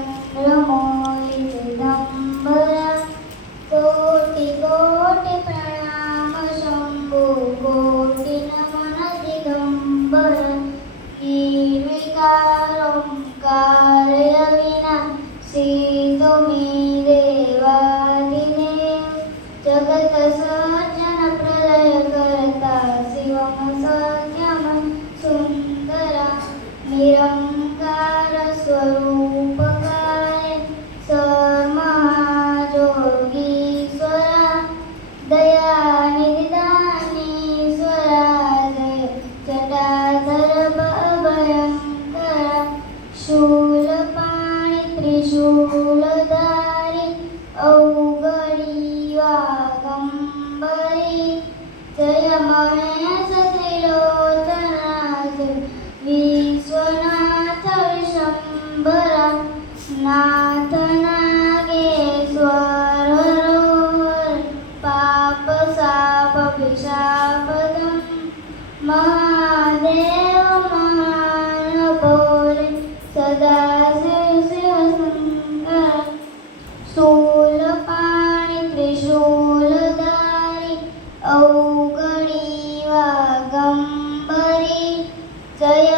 खरचंद्रमौळी चिदंबरा कोटि कोटि प्रणाम शंभो कोटि नमन दिगंबर निर्विकार ओंकार अविनाशी तुम्ही देवादिदेव जगत सज्जन प्रलय करता शिवम सत्यम सुंदरा निरंकार स्वरूपकाय सर्वमहायोगीश्वरा दयानिधिदानीश्वरा जय जटाधर भयंकरा शूलपाणि त्रिशूलधारी अवघडी वागंबरी जय महेश त्रिलोचना जय विश्वनाथ विशंभरा नाथ नागेश्वर हरोहर पाप साप विशापदं महादेव महानभोरे सदाशिव शिवशंकर शूलपाणि त्रिशूलधारी अवघडी वागंबरी जय